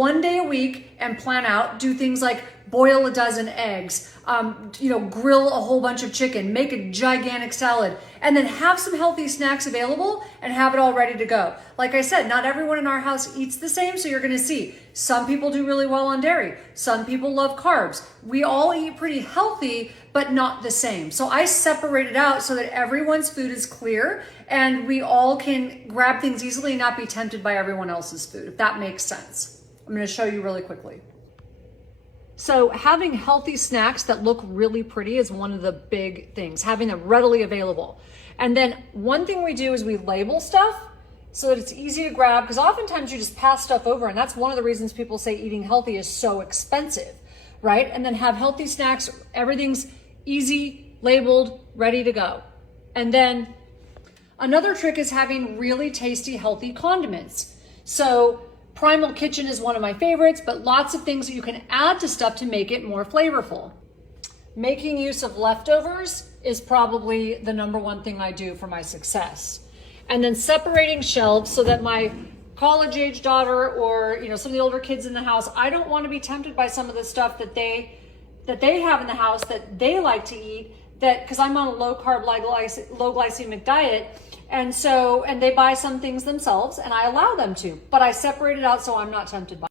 one day a week and plan out, do things like boil a dozen eggs, grill a whole bunch of chicken, make a gigantic salad, and then have some healthy snacks available and have it all ready to go. Like I said, not everyone in our house eats the same, so you're gonna see some people do really well on dairy. Some people love carbs. We all eat pretty healthy, but not the same. So I separate it out so that everyone's food is clear and we all can grab things easily and not be tempted by everyone else's food, if that makes sense. I'm gonna show you really quickly. So having healthy snacks that look really pretty is one of the big things, having them readily available. And then one thing we do is we label stuff so that it's easy to grab, because oftentimes you just pass stuff over, and that's one of the reasons people say eating healthy is so expensive, right? And then have healthy snacks, everything's easy, labeled, ready to go. And then another trick is having really tasty, healthy condiments. So Primal Kitchen is one of my favorites, but lots of things that you can add to stuff to make it more flavorful. Making use of leftovers is probably the number one thing I do for my success. And then separating shelves so that my college-age daughter or some of the older kids in the house, I don't want to be tempted by some of the stuff that they have in the house that they like to eat, because I'm on a low-carb, low-glycemic diet. And they buy some things themselves and I allow them to, but I separate it out so I'm not tempted by it.